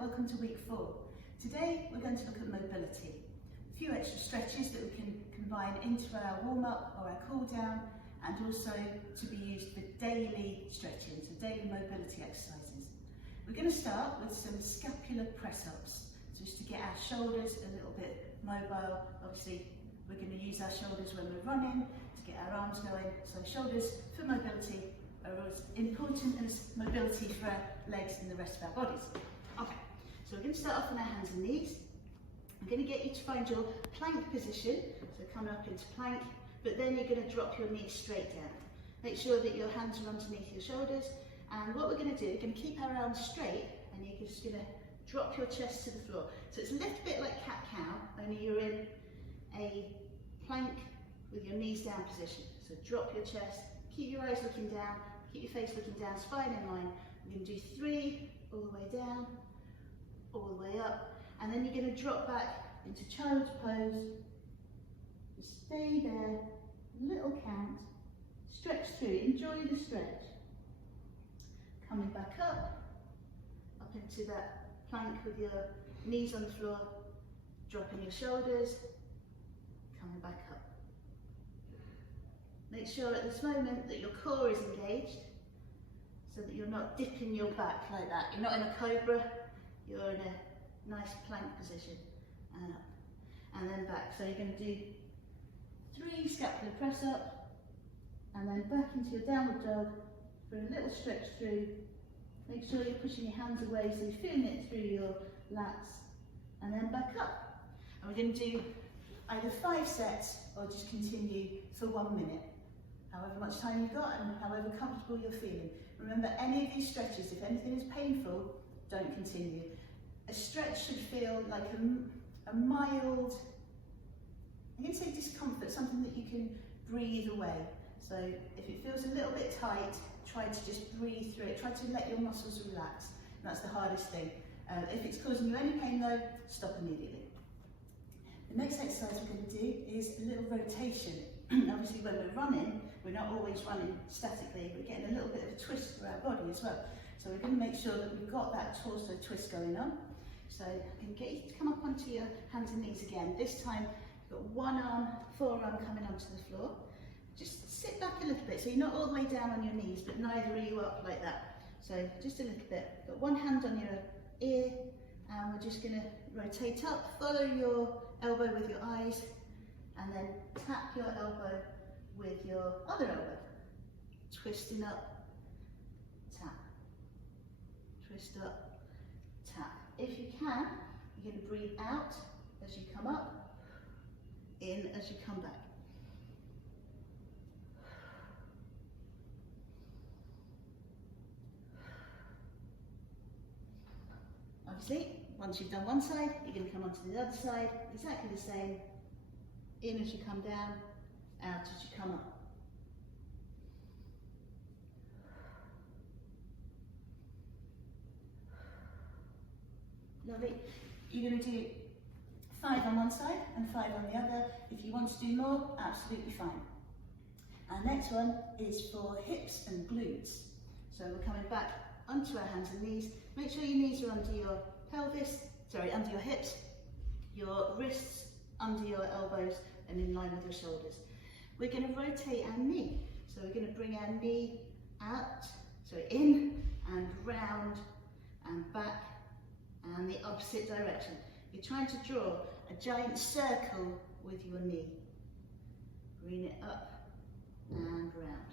welcome to week 4. Today we're going to look at mobility. A few extra stretches that we can combine into our warm-up or our cool-down, and also to be used for daily stretching, so daily mobility exercises. We're going to start with some scapular press-ups, just to get our shoulders a little bit mobile. Obviously we're going to use our shoulders when we're running to get our arms going, so shoulders for mobility are as important as mobility for our legs and the rest of our bodies. Okay, so we're going to start off on our hands and knees. I'm going to get you to find your plank position, so coming up into plank, but then you're going to drop your knees straight down. Make sure that your hands are underneath your shoulders, and what we're going to do, we're going to keep our arms straight, and you're just going to drop your chest to the floor. So it's a little bit like cat-cow, only you're in a plank with your knees down position. So drop your chest, keep your eyes looking down, keep your face looking down, spine in line. We're going to do 3, all the way down, all the way up, and then you're going to drop back into child's pose. Just stay there, little count, stretch through, enjoy the stretch. Coming back up into that plank with your knees on the floor, dropping your shoulders, coming back up. Make sure at this moment that your core is engaged, so that you're not dipping your back like that. You're not in a cobra, you're in a nice plank position, and up, and then back. So you're going to do 3 scapular press up, and then back into your downward dog for a little stretch through. Make sure you're pushing your hands away so you're feeling it through your lats, and then back up. And we're going to do either 5 sets or just continue for 1 minute. However much time you've got and however comfortable you're feeling. Remember, any of these stretches, if anything is painful, don't continue. A stretch should feel like a mild, I'm going to say discomfort, something that you can breathe away. So if it feels a little bit tight, try to just breathe through it. Try to let your muscles relax. That's the hardest thing. If it's causing you any pain though, stop immediately. The next exercise we're going to do is a little rotation. Obviously when we're running, we're not always running statically, we're getting a little bit of a twist through our body as well. So we're going to make sure that we've got that torso twist going on. So I can get you to come up onto your hands and knees again. This time you've got one arm, forearm coming onto the floor. Just sit back a little bit, so you're not all the way down on your knees, but neither are you up like that. So just a little bit. Got one hand on your ear, and we're just going to rotate up, follow your elbow with your eyes, and then tap your elbow with your other elbow. Twisting up, tap. Twist up, tap. If you can, you're going to breathe out as you come up, in as you come back. Obviously, once you've done one side, you're going to come onto the other side, exactly the same. In as you come down, out as you come up. Lovely. You're going to do 5 on one side and 5 on the other. If you want to do more, absolutely fine. Our next one is for hips and glutes. So we're coming back onto our hands and knees. Make sure your knees are under your pelvis, under your hips, your wrists under your elbows and in line with your shoulders. We're going to rotate our knee. So we're going to bring our knee out, so in and round and back and the opposite direction. You're trying to draw a giant circle with your knee. Bring it up and round.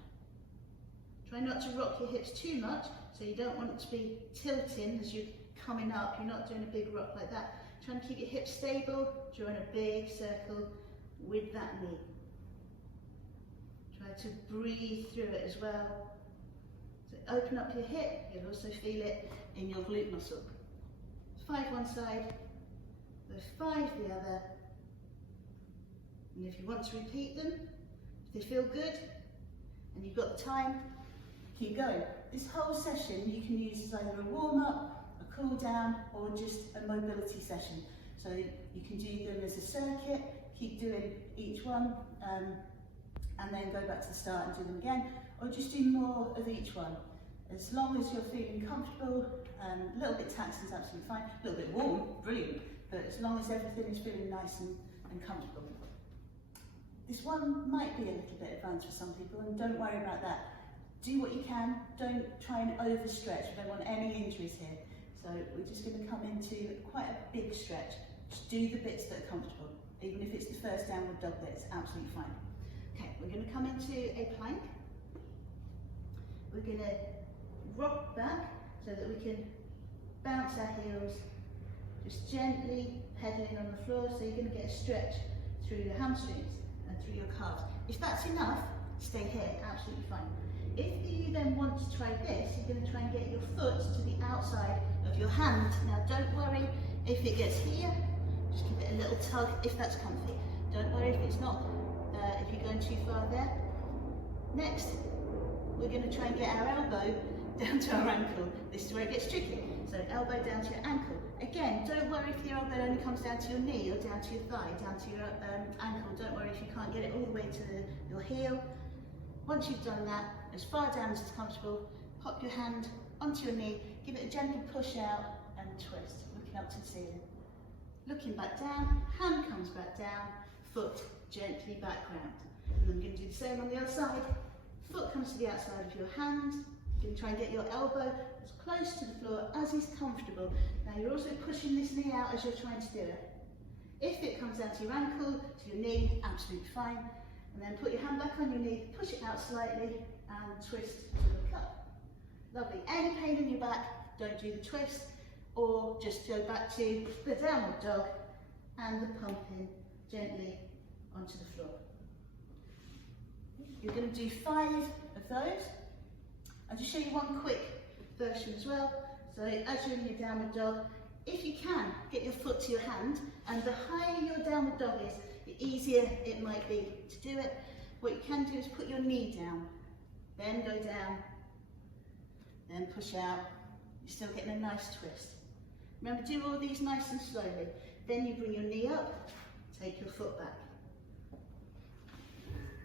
Try not to rock your hips too much, so you don't want it to be tilting as you're coming up. You're not doing a big rock like that. Try and keep your hips stable, drawing a big circle with that knee. Try to breathe through it as well. So open up your hip, you'll also feel it in your glute muscle. 5 one side, 5 the other. And if you want to repeat them, if they feel good and you've got the time, keep going. This whole session you can use as either a warm-up, a cool-down, or just a mobility session. So you can do them as a circuit, keep doing each one, and then go back to the start and do them again, or just do more of each one. As long as you're feeling comfortable, a little bit taxed is absolutely fine, a little bit warm, brilliant, but as long as everything is feeling nice and comfortable. This one might be a little bit advanced for some people, and don't worry about that. Do what you can, don't try and overstretch, we don't want any injuries here. So we're just going to come into quite a big stretch. Just do the bits that are comfortable. Even if it's the first downward dog bit, it's absolutely fine. Okay, we're going to come into a plank. We're going to rock back so that we can bounce our heels, just gently pedaling on the floor, so you're going to get a stretch through your hamstrings and through your calves. If that's enough, stay here, absolutely fine. If you then want to try this, you're going to try and get your foot to the outside of your hand. Now don't worry if it gets here, just give it a little tug if that's comfy. Don't worry if it's not, if you're going too far there. Next, we're going to try and get our elbow down to our ankle. This is where it gets tricky. So elbow down to your ankle. Again, don't worry if your elbow only comes down to your knee or down to your thigh, down to your ankle. Don't worry if you can't get it all the way to your heel. Once you've done that, as far down as it's comfortable, pop your hand onto your knee, give it a gentle push out and twist, looking up to the ceiling. Looking back down, hand comes back down, foot gently back round. And I'm going to do the same on the other side. Foot comes to the outside of your hand. You can try and get your elbow as close to the floor as is comfortable. Now you're also pushing this knee out as you're trying to do it. If it comes down to your ankle, to your knee, absolutely fine. And then put your hand back on your knee, push it out slightly and twist to look up. Lovely. Any pain in your back, don't do the twist, or just go back to the downward dog and the pumping gently onto the floor. You're going to do 5 of those. I'll just show you one quick version as well. So as you're in your downward dog, if you can, get your foot to your hand, and the higher your downward dog is, the easier it might be to do it. What you can do is put your knee down, then go down, then push out. You're still getting a nice twist. Remember, do all these nice and slowly. Then you bring your knee up, take your foot back.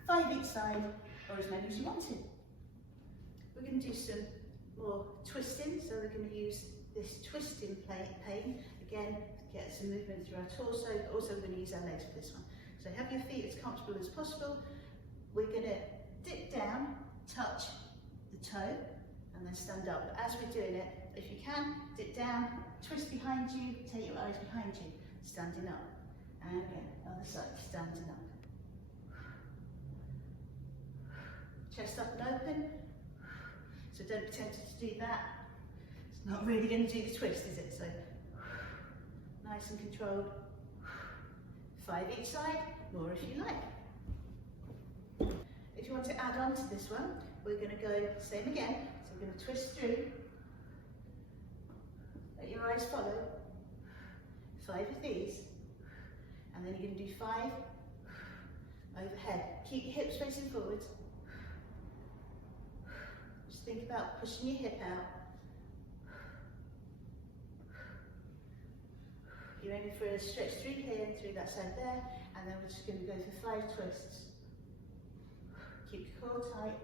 5 each side, or as many as you want to. We're going to do some more twisting, so we're going to use this twisting pain. Again, get some movement through our torso, but also we're going to use our legs for this one. So have your feet as comfortable as possible. We're going to dip down, touch the toe, and then stand up. But as we're doing it, if you can, dip down, twist behind you, take your eyes behind you, standing up. And again, other side, standing up. Chest up and open. So don't be tempted to do that. It's not really going to do the twist, is it? So nice and controlled. 5 each side, more if you like. If you want to add on to this one, we're going to go same again. So we're going to twist through. Let your eyes follow. 5 of these. And then you're going to do 5 overhead. Keep your hips facing forwards. Just think about pushing your hip out. You're aiming for a stretch through here, through that side there, and then we're just going to go for 5 twists. Keep your core tight.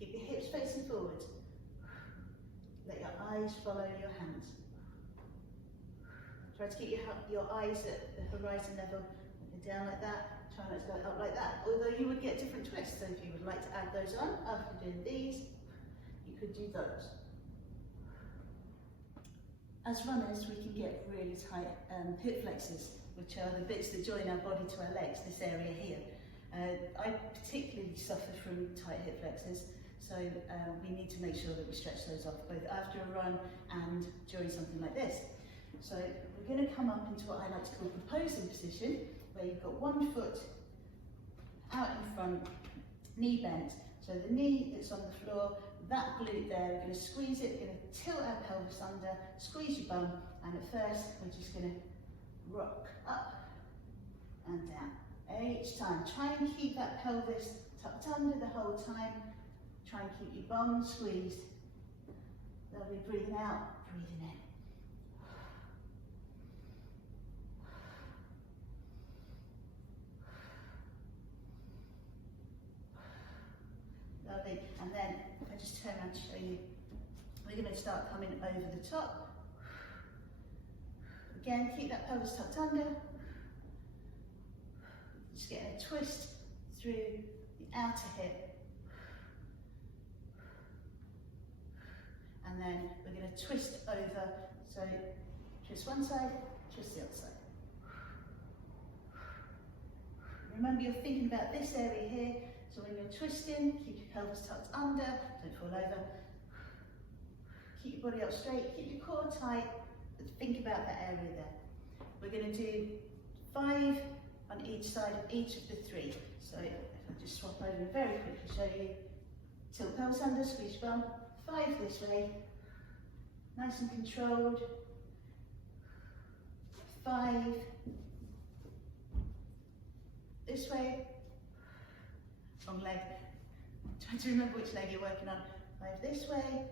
Keep your hips facing forward. Let your eyes follow your hands. Try to keep your eyes at the horizon level, down like that. Try not to go up like that. Although you would get different twists, so if you would like to add those on after doing these, you could do those. As runners, we can get really tight hip flexors, which are the bits that join our body to our legs, this area here. I particularly suffer from tight hip flexors, so we need to make sure that we stretch those off, both after a run and during something like this. So we're going to come up into what I like to call the posing position, where you've got one foot out in front, knee bent. So the knee that's on the floor, that glute there, we're going to squeeze it, we're going to tilt our pelvis under, squeeze your bum, and at first we're just going to rock up and down. Each time, try and keep that pelvis tucked under the whole time. Try and keep your bum squeezed. Lovely, breathing out, breathing in. Lovely, and then if I just turn around to show you we're going to start coming over the top. Again, keep that pelvis tucked under. Just getting a twist through the outer hip. And then we're going to twist over, so twist one side, twist the other side. Remember, you're thinking about this area here, so when you're twisting, keep your pelvis tucked under, don't fall over. Keep your body up straight, keep your core tight, but think about that area there. We're going to do 5 on each side of each of the 3. So if I just swap over and very quickly show you, tilt pelvis under, squeeze your bum, 5 this way, nice and controlled, 5, this way, wrong leg, trying to remember which leg you're working on, 5 this way,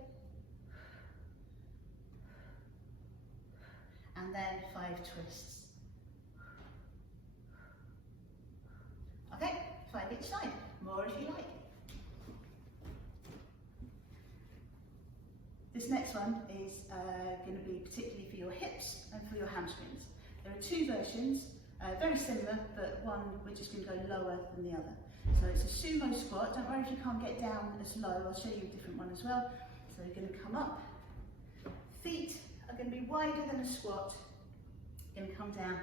and then 5 twists. Okay, 5 each side, more if you like. This next one is going to be particularly for your hips and for your hamstrings. There are 2 versions, very similar, but one we're just going to go lower than the other. So it's a sumo squat. Don't worry if you can't get down as low, I'll show you a different one as well. So you're going to come up, feet are going to be wider than a squat, you're going to come down.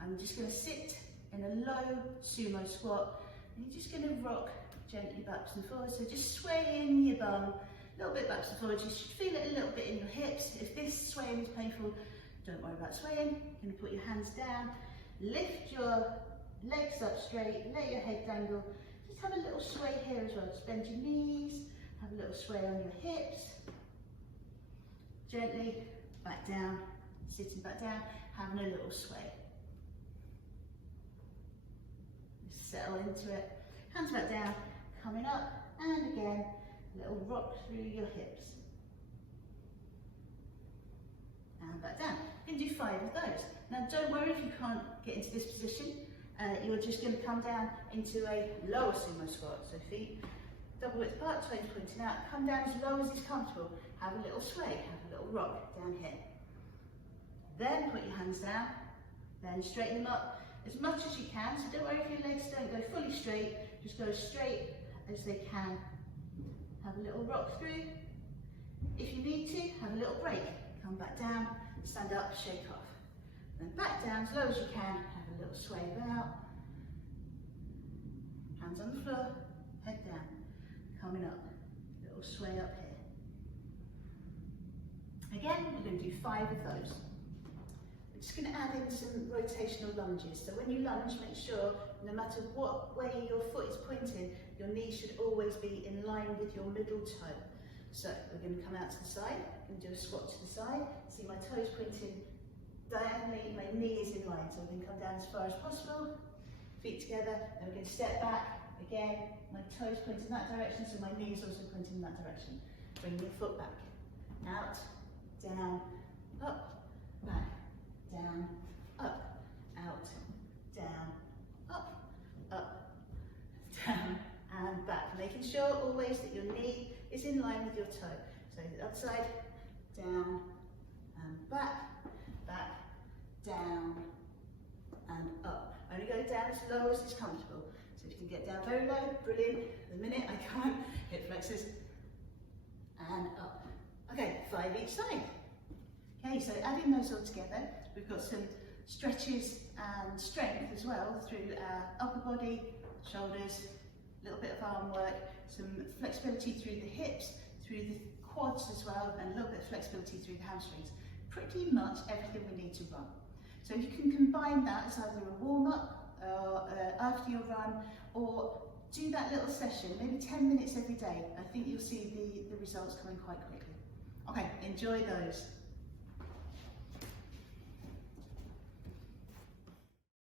I'm just going to sit in a low sumo squat, and you're just going to rock gently backwards and forwards. So just swaying your bum, a little bit backwards and forwards. You should feel it a little bit in your hips. If this swaying is painful, don't worry about swaying. You're going to put your hands down, lift your legs up straight, let your head dangle. Just have a little sway here as well. Just bend your knees, have a little sway on your hips. Gently back down, sitting back down, having a little sway. Just settle into it. Hands back down, coming up, and again, a little rock through your hips. And back down. You can do 5 of those. Now don't worry if you can't get into this position. You're just going to come down into a lower sumo squat. So feet double width apart, toes pointing out. Come down as low as is comfortable. Have a little sway, have a little rock down here. Then put your hands down. Then straighten them up as much as you can. So don't worry if your legs don't go fully straight. Just go as straight as they can. Have a little rock through. If you need to, have a little break. Come back down, stand up, shake off. Then back down as low as you can, have a little sway about. Hands on the floor, head down. Coming up, little sway up here. Again, we're going to do 5 of those. We're just going to add in some rotational lunges. So when you lunge, make sure no matter what way your foot is pointing, your knee should always be in line with your middle toe. So we're going to come out to the side, we're going to do a squat to the side, see my toes pointing diagonally, my knee is in line, so we're going to come down as far as possible, feet together, then we're going to step back, again, my toes point in that direction, so my knee is also pointing in that direction. Bring your foot back, out, down, up, back, down, up, out, down, up, down, and back, making sure always that your knee is in line with your toe. So the other side, down and back, down and up. Only go down as low as is comfortable. So if you can get down very low, brilliant. The minute I can't, hip flexors and up. Okay, 5 each side. Okay, so adding those all together, we've got some stretches and strength as well through our upper body, shoulders, a little bit of arm work, some flexibility through the hips, through the quads as well, and a little bit of flexibility through the hamstrings. Pretty much everything we need to run. So you can combine that as either a warm-up after your run, or do that little session, maybe 10 minutes every day. I think you'll see the results coming quite quickly. Okay, enjoy those.